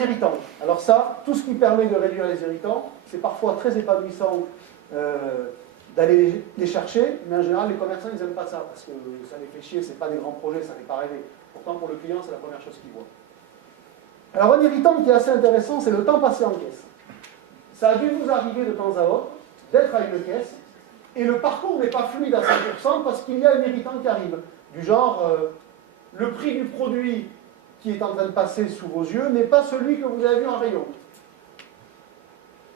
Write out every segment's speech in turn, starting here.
les irritants. Alors ça, tout ce qui permet de réduire les irritants, c'est parfois très épanouissant d'aller les chercher, mais en général, les commerçants, ils n'aiment pas ça, parce que ça les fait chier, c'est pas des grands projets, ça ne fait pas rêver. Pourtant, pour le client, c'est la première chose qu'il voit. Alors, un irritant qui est assez intéressant, c'est le temps passé en caisse. Ça a dû vous arriver de temps à autre d'être à une caisse, et le parcours n'est pas fluide à 100% parce qu'il y a un irritant qui arrive, du genre, le prix du produit qui est en train de passer sous vos yeux n'est pas celui que vous avez vu en rayon.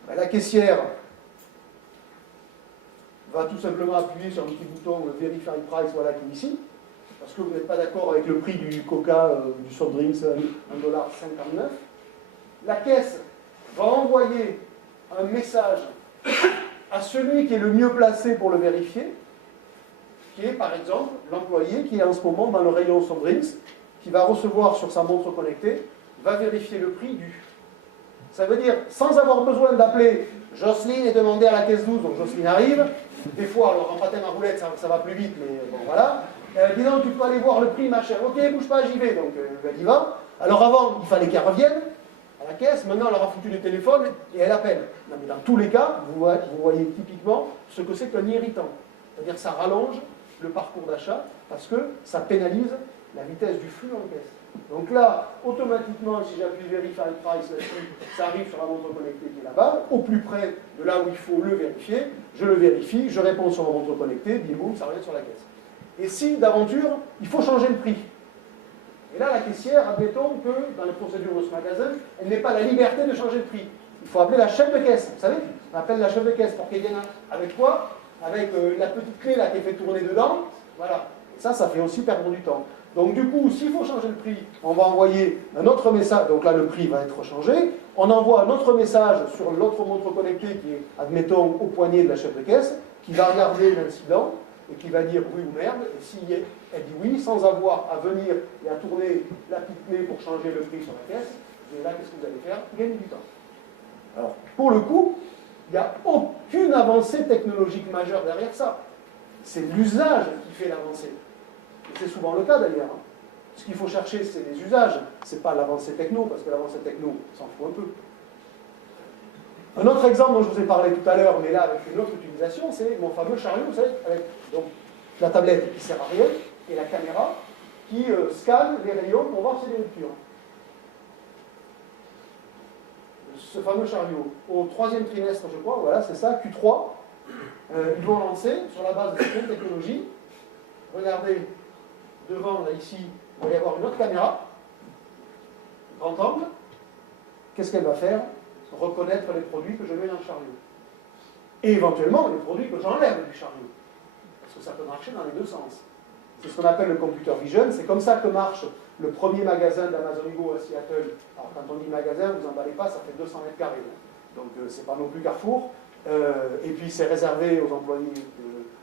Ben, la caissière va tout simplement appuyer sur un petit bouton Verify Price, voilà, qui est ici, parce que vous n'êtes pas d'accord avec le prix du coca, du soft drinks, 1,59 $. La caisse va envoyer un message à celui qui est le mieux placé pour le vérifier, qui est par exemple l'employé qui est en ce moment dans le rayon soft drinks, qui va recevoir sur sa montre connectée, va vérifier le prix du. Ça veut dire, sans avoir besoin d'appeler Jocelyne et demander à la caisse 12, donc Jocelyne arrive, des fois, alors en patin à roulette, ça va plus vite, mais bon, voilà. Dis donc, tu peux aller voir le prix, ma chère. Ok, bouge pas, j'y vais. Donc, elle y va. Alors avant, il fallait qu'elle revienne à la caisse. Maintenant, elle aura foutu le téléphone et elle appelle. Non, mais dans tous les cas, vous voyez typiquement ce que c'est qu'un irritant. C'est-à-dire que ça rallonge le parcours d'achat parce que ça pénalise la vitesse du flux en caisse. Donc là, automatiquement, si j'appuie Verify Price là-dessus, ça arrive sur la montre connectée qui est là-bas, au plus près de là où il faut le vérifier, je le vérifie, je réponds sur ma montre connectée, bim boum, ça revient sur la caisse. Et si, d'aventure, il faut changer le prix. Et là, la caissière, admettons que, dans les procédures de ce magasin, elle n'ait pas la liberté de changer le prix. Il faut appeler la chef de caisse, vous savez, on appelle la chef de caisse pour qu'elle vienne avec quoi? Avec la petite clé là qui est fait tourner dedans, voilà. Et ça fait aussi perdre du temps. Donc du coup, s'il faut changer le prix, on va envoyer un autre message, donc là le prix va être changé, on envoie un autre message sur l'autre montre connectée qui est, admettons, au poignet de la chef de caisse, qui va regarder l'incident et qui va dire oui ou merde, et si elle dit oui, sans avoir à venir et à tourner la petite clé pour changer le prix sur la caisse, et là qu'est-ce que vous allez faire? Gagner du temps. Alors, pour le coup, il n'y a aucune avancée technologique majeure derrière ça. C'est l'usage qui fait l'avancée. C'est souvent le cas d'ailleurs. Ce qu'il faut chercher, c'est les usages. Ce n'est pas l'avancée techno, parce que l'avancée techno, on s'en fout un peu. Un autre exemple dont je vous ai parlé tout à l'heure, mais là avec une autre utilisation, c'est mon fameux chariot, vous savez, avec donc, la tablette qui ne sert à rien, et la caméra qui scanne les rayons pour voir s'il y a des ruptures. Ce fameux chariot, au 3e trimestre, je crois, voilà, c'est ça, Q3, ils vont lancer, sur la base de cette même technologie, regardez, devant, là, ici, il va y avoir une autre caméra, grand angle. Qu'est-ce qu'elle va faire? Reconnaître les produits que je mets dans le chariot. Et éventuellement, les produits que j'enlève du chariot. Parce que ça peut marcher dans les deux sens. C'est ce qu'on appelle le computer vision. C'est comme ça que marche le premier magasin d'Amazon Go à Seattle. Alors, quand on dit magasin, vous emballez pas, ça fait 200 mètres carrés. Donc, c'est pas non plus Carrefour. Et puis, c'est réservé aux employés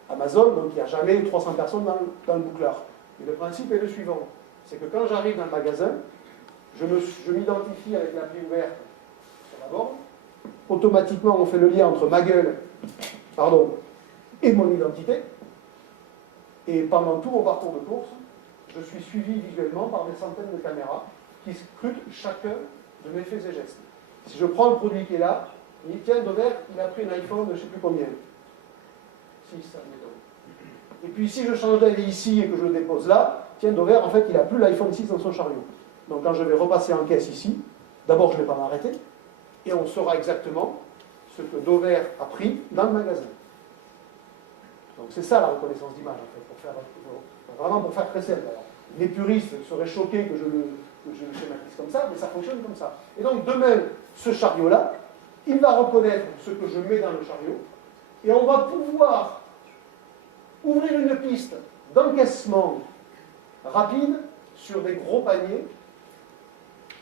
d'Amazon. Donc, il n'y a jamais 300 personnes dans le bouclard. Et le principe est le suivant, c'est que quand j'arrive dans le magasin, je m'identifie avec l'appli ouverte sur la borne, automatiquement on fait le lien entre ma gueule et mon identité, et pendant tout mon parcours de course, je suis suivi visuellement par des centaines de caméras qui scrutent chacun de mes faits et gestes. Si je prends le produit qui est là, il dit tiens, Dover, il a pris un iPhone de je ne sais plus combien. 6, admettons. Et puis si je change d'avis ici et que je le dépose là, tiens, Dover, en fait, il n'a plus l'iPhone 6 dans son chariot. Donc quand je vais repasser en caisse ici, d'abord je ne vais pas m'arrêter, et on saura exactement ce que Dover a pris dans le magasin. Donc c'est ça la reconnaissance d'image, en fait, vraiment pour faire très simple. Alors, les puristes seraient choqués que je le schématise comme ça, mais ça fonctionne comme ça. Et donc demain, ce chariot-là, il va reconnaître ce que je mets dans le chariot, et on va pouvoir ouvrir une piste d'encaissement rapide sur des gros paniers,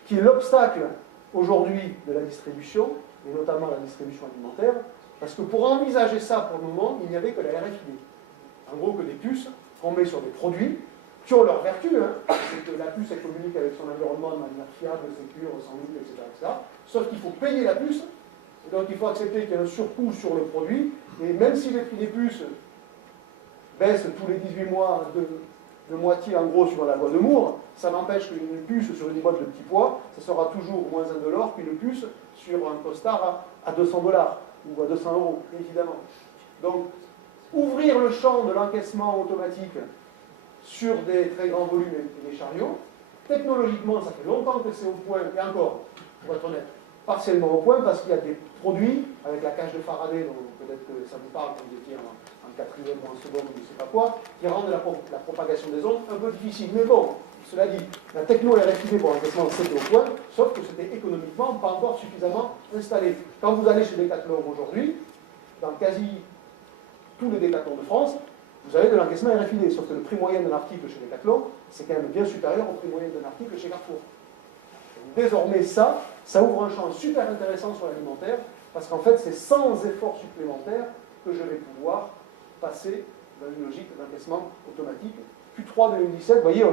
qui est l'obstacle aujourd'hui de la distribution, et notamment la distribution alimentaire, parce que pour envisager ça pour le moment, il n'y avait que la RFID. En gros, que des puces qu'on met sur des produits qui ont leur vertu, c'est que la puce elle communique avec son environnement de manière fiable, sécure, sans doute, etc., etc. Sauf qu'il faut payer la puce, et donc il faut accepter qu'il y ait un surcoût sur le produit, et même si les prix des puces baissent tous les 18 mois de moitié en gros suivant la loi de Moore, ça n'empêche qu'une puce sur une boîte de petits pois, ça sera toujours moins $1 qu'une puce sur un costard à $200 ou à 200 €, évidemment. Donc, ouvrir le champ de l'encaissement automatique sur des très grands volumes et des chariots, technologiquement, ça fait longtemps que c'est au point, et encore, pour être honnête, partiellement au point, parce qu'il y a des produits, avec la cage de Faraday, dont peut-être que ça vous parle quand vous étiez en quatrième ou en seconde ou je ne sais pas quoi, qui rendent la propagation des ondes un peu difficile. Mais bon, cela dit, la techno RFID pour l'encaissement, c'était au point, sauf que c'était économiquement pas encore suffisamment installé. Quand vous allez chez Decathlon aujourd'hui, dans quasi tous les Decathlons de France, vous avez de l'encaissement RFID, sauf que le prix moyen d'un article chez Decathlon, c'est quand même bien supérieur au prix moyen d'un article chez Carrefour. Et désormais, ça ouvre un champ super intéressant sur l'alimentaire, parce qu'en fait, c'est sans effort supplémentaire que je vais pouvoir passer dans une logique d'encaissement automatique. Q3 2017, vous voyez,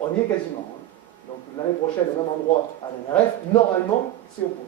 on y est quasiment. Hein. Donc l'année prochaine, au même endroit à l'NRF, normalement, c'est au point.